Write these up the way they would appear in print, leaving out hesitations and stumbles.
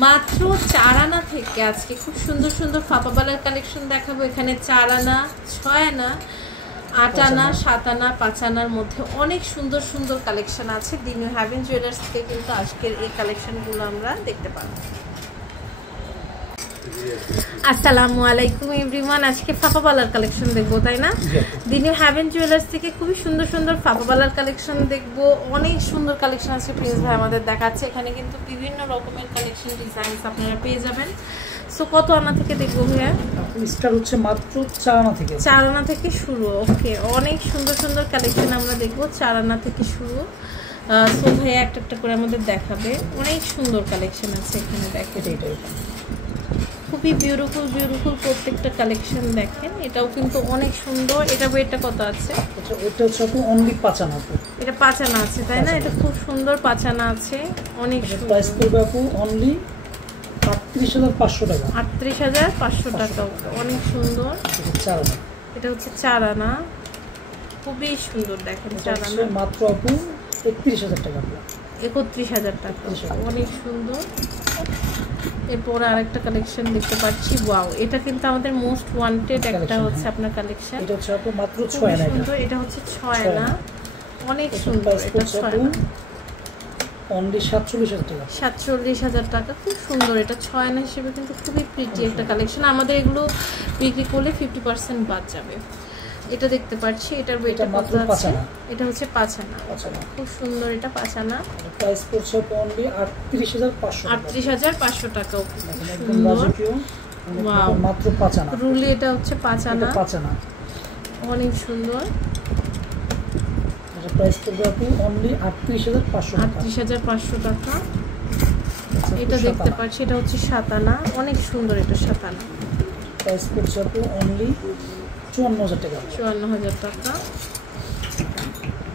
মাত্র 4 আনা থেকে আজকে খুব সুন্দর সুন্দর ফাপাবালার কালেকশন দেখাবো। এখানে 4 আনা, 6 আনা, 8 আনা, 7 আনা, 5 আনার মধ্যে অনেক সুন্দর সুন্দর কালেকশন আছে। দি নিউ হ্যাভেন জুয়েলার্স থেকে কিন্তু আজকের এই কালেকশনগুলো আমরা দেখতে পাবো। আসসালামু আলাইকুম এভরিওয়ান, আজকে ফাপাবালার কালেকশন দেখবো, তাই না? দি নিউ হ্যাভেন জুয়েলার্স থেকে খুবই সুন্দর সুন্দর ফাপাবালার কালেকশন দেখবো। অনেক সুন্দর কালেকশন আছে, প্রিন্স ভাই আমাদের দেখাচ্ছে। এখানে কিন্তু বিভিন্ন রকমের কালেকশন ডিজাইনস আপনারা পেয়ে যাবেন। সো কত আনা থেকে দেখবো ভাইয়া? স্টার হচ্ছে মাত্র 4 আনা থেকে, 4 আনা থেকে শুরু। ওকে, অনেক সুন্দর সুন্দর কালেকশন আমরা দেখবো 4 আনা থেকে শুরু। সো ভাইয়া একটা একটা করে আমাদের দেখাবে। অনেক সুন্দর কালেকশন আছে এখানে, দেখেন খুবই বিউটিফুল বিউটিফুল প্রত্যেকটা কালেকশন দেখেন। এটাও কিন্তু অনেক সুন্দর। এটা ওয়েটটা কত আছে? এটা হচ্ছে অনলি 5 আনা। এটা 5 আনা আছে, তাই না? এটা খুব সুন্দর 5 আনা আছে, অনেক সুন্দর। প্রাইস পড়বে আপু অনলি ৩৮৫০০ টাকা। ৩৮৫০০ টাকা, অনেক সুন্দর। 4 আনা, এটা হচ্ছে 4 আনা, খুবই সুন্দর দেখেন। 4 আনা মাত্র আপু ৩১০০০ টাকা। ৩১০০০ টাকা, অনেক সুন্দর। এরপর আরেকটা কালেকশন দেখতে পাচ্ছি। ওয়াও, এটা কিন্তু আমাদের মোস্ট ওয়ান্টেড একটা হচ্ছে আপনার কালেকশন। এটা হচ্ছে আপু মাত্র 6 আনা। এটা হচ্ছে 6 আনা, অনেক সুন্দর। এটা 6 আনা, অনলি ৪৭০০০ টাকা। ৪৭০০০ টাকা, খুব সুন্দর। এটা 6 আনা হিসেবে কিন্তু খুবই প্রিটি একটা কালেকশন। আমাদের এগুলো বিক্রি করলে 50% বাদ যাবে। এটা দেখতে পাচ্ছি, এটার ওয়েটটা কত আছে? এটা হচ্ছে 5 আনা, খুব সুন্দর। এটা 5 আনা, প্রাইস পড়ছে অনলি ৩৮৫০০ টাকা। সুন্দর, ওয়াও, মাত্র 5 আনা রুলি। এটা হচ্ছে 5 আনা, 5 আনা, অনেক সুন্দর। এটা প্রাইস পড়বে আপু অনলি ৩৮৫০০ টাকা। এটা দেখতে পাচ্ছি, এটা হচ্ছে 7 আনা, অনেক সুন্দর। এটা 7 আনা, প্রাইস পড়ছে আপু অনলি ৫৪০০০ টাকা। ৫৪০০০ টাকা,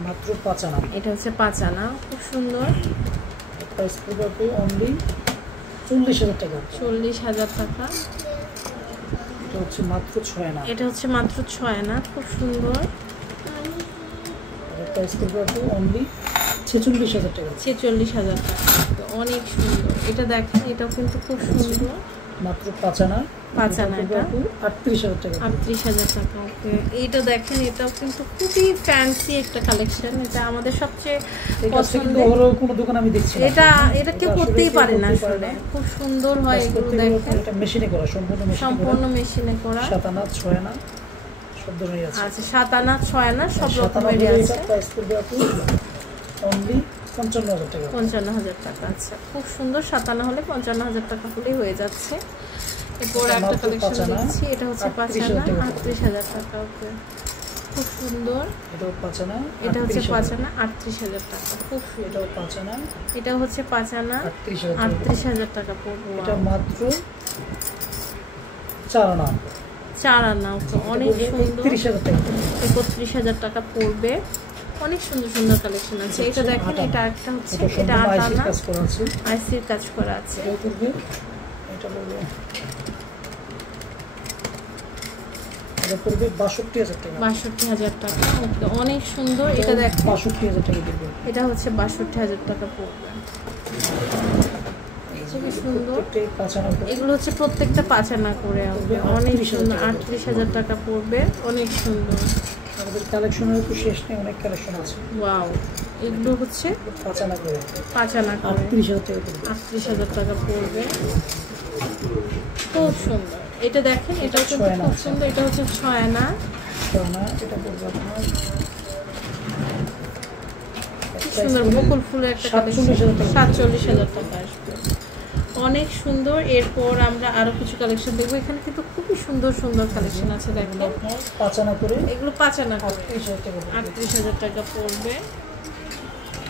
মাত্র 5 আনা। এটা হচ্ছে 5 আনা, খুব সুন্দর। প্রাইস পড়বে আপু অনলি ৪০০০০ টাকা। ৪০০০০ টাকা। এটা হচ্ছে মাত্র 6 আনা। এটা হচ্ছে মাত্র 6 আনা, খুব সুন্দর। প্রাইস পড়বে আপু অনলি ৪৬০০০ টাকা। ৪৬০০০ টাকা, অনেক সুন্দর। এটা দেখেন, এটাও কিন্তু খুব সুন্দর, মাত্র 5 আনা। 5 আনা, এটা ৩৮০০০ টাকা। ৩৮০০০ টাকা। ওকে, এইটা দেখেন, এটাও কিন্তু খুবই ফ্যান্সি একটা কালেকশন। এটা আমাদের সবচেয়ে পছন্দের। কোনো দোকান আমি দেখছি না, এটা কেউ করতেই পারে না আসলে, খুব সুন্দর হয় এগুলো। দেখেন, এটা মেশিনে করা, সম্পূর্ণ মেশিনে করা। 7 আনা 6 আনা সব ধরনের আছে। আচ্ছা, 7 আনা 6 আনা সব রকমেরই আছে। প্রাইস পড়বে আপু অনলি ৫৫০০০ টাকা। ৫৫০০০ টাকা, আচ্ছা, খুব সুন্দর। 7 আনা হলে ৫৫০০০ টাকা হলেই হয়ে যাচ্ছে। এরপর একটা কালেকশন দেখছি, এটা হচ্ছে 5 আনা, ৩৮০০০ টাকা। ওকে, খুব সুন্দর। এটাও 5 আনা, এটা হচ্ছে 5 আনা, ৩৮০০০ টাকা। খুব সুন্দর। এটাও 5 আনা, এটা হচ্ছে 5 আনা, ৩৮০০০ টাকা পড়বে। এটা মাত্র 4 আনা। 4 আনা, ওকে, অনেক সুন্দর। ৩১০০০ টাকা। ৩১০০০ টাকা পড়বে। অনেক সুন্দর সুন্দর কালেকশন আছে। এটা দেখেন, এটা একটা হচ্ছে, এটা 8 আনা, কাজ করা আছে, আইসির কাজ করা আছে। এটা পড়বে, এটা পড়বে ৬২০০০ টাকা। ৬২০০০ টাকা, ওকে, অনেক সুন্দর। এটা দেখেন, ৬২০০০ টাকা পড়বে। এটা হচ্ছে ৬২০০০ টাকা পড়বে, খুবই সুন্দর। এগুলো হচ্ছে প্রত্যেকটা 5 আনা করে, অনেক সুন্দর। ৩৮০০০ টাকা পড়বে, অনেক সুন্দর। আমাদের কালেকশনের তো শেষ নেই, অনেক কালেকশন আছে। ওয়াও, এগুলো হচ্ছে 5 আনা করে, 5 আনা করে ৩৮০০০ টাকা পড়বে। ৩৮০০০ টাকা পড়বে, খুব সুন্দর। এটা দেখেন, এটা হচ্ছে খুব সুন্দর। এটা হচ্ছে 6 আনা, 6 আনা। এটা পড়বে আপনার সুন্দর বকুল ফুলের একটা কালেকশন, ৪৭০০০ টাকা আসবে, অনেক সুন্দর। এরপর আমরা আরো কিছু কালেকশন দেখবো। এখানে কিন্তু খুবই সুন্দর সুন্দর কালেকশন আছে, দেখেন। 5 আনা করে, এগুলো 5 আনা করে ৩৮০০০ ৩৮০০০ টাকা টাকা। পড়বে।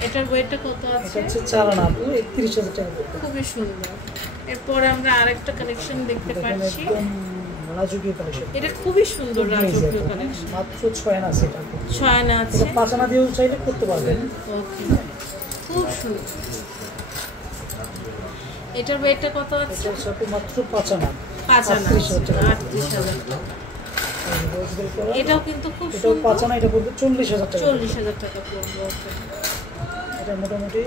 এটার ওয়েটটা কত আছে? 4 আনা, ৩১০০০ টাকা পড়বে, খুবই সুন্দর। এরপর আমরা আরেকটা কালেকশন দেখতে পাচ্ছি, রাজকীয় কালেকশন। এটা খুবই সুন্দর রাজকীয় কালেকশন, মাত্র 6 আনা আছে। এটা 6 আনা আছে, 5 আনা দিয়েও চাইলে করতে পারবেন। ওকে, খুব সুন্দর। এটার ওয়েটটা কত আছে? এটা মাত্র 5 আনা, 5 আনা, ৩৮০০০ টাকা। এটাও কিন্তু খুব সুন্দর। 5 আনা, এটা পড়বে ৪০০০০ টাকা। ৪০০০০ টাকা পড়বে, ওকে। এটা মোটামুটি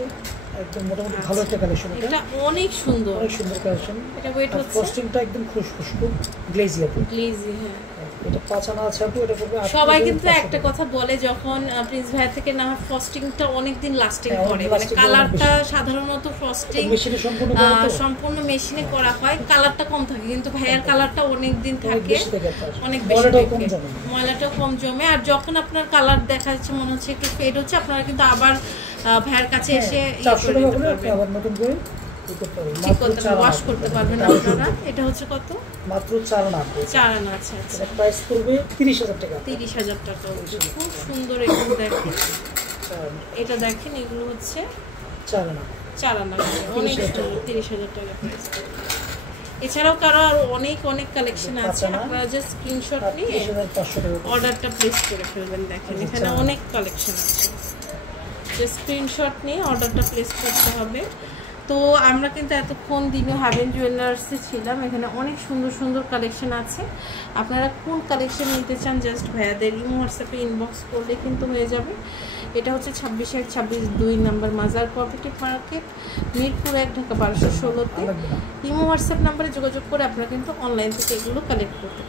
একদম মোটামুটি ভালো একটা কালেকশন। এটা অনেক সুন্দর, অনেক সুন্দর কালেকশন। এটা ওয়েট হচ্ছে ফ্রস্টিংটা একদম খুশখুশকু গ্লেজি আপু। গ্লেজি, হ্যাঁ। এটা 5 আনা আছে আপু, এটা করবে সবাই কিন্তু একটা কথা বলে যখন প্রিন্স ভাইয়া থেকে না ফ্রস্টিংটা অনেক দিন লাস্টিং করে, মানে কালারটা সাধারণত ফ্রস্টিং মেশিনে সম্পূর্ণ করা তো, সম্পূর্ণ মেশিনে করা হয়, কালারটা কম থাকে, কিন্তু ভাইয়ার কালারটা অনেক দিন থাকে, অনেক বেশি ময়লাটাও কম থাকে, জমে। ময়লাটাও কম জমে। আর যখন আপনার কালার দেখা যাচ্ছে মনে হচ্ছে একটু ফেড হচ্ছে, আপনারা কিন্তু আবার ভাইয়ার কাছে এসে 400 টাকা করে আপনি আবার নতুন করে ঠিক করতে ওয়াশ করতে পারবেন আপনারা। এটা হচ্ছে কত? মাত্র 4 আনা। 4 আনা আছে। আচ্ছা, প্রাইস পড়বে 30,000 টাকা। 30,000 টাকা। খুব সুন্দর। এগুলো দেখেন, এটা দেখেন, এগুলো হচ্ছে 4 আনা। 4 আনা, অনেক সুন্দর। 30,000 টাকা প্রাইস। এছাড়াও কারো আরো অনেক অনেক কালেকশন আছে, আপনারা জাস্ট স্ক্রিনশট নিয়ে 30,500 টাকা অর্ডারটা প্লেস করে ফেলবেন। দেখেন এখানে অনেক কালেকশন আছে, জাস্ট স্ক্রিনশট নিয়ে অর্ডারটা প্লেস করতে হবে। তো আমরা কিন্তু এতক্ষণ দিনে হাভেন জুয়েলার্সে ছিলাম, এখানে অনেক সুন্দর সুন্দর কালেকশন আছে। আপনারা কোন কালেকশন নিতে চান জাস্ট ভাইয়াদের ইমো হোয়াটসঅ্যাপে ইনবক্স করলে কিন্তু হয়ে যাবে। এটা হচ্ছে 26/26 number Mazar cooperative market, Mirpur 1, Dhaka 1216-তে। ইমো হোয়াটসঅ্যাপ নাম্বারে যোগাযোগ করে আপনারা কিন্তু অনলাইন থেকে এগুলো কালেক্ট করতে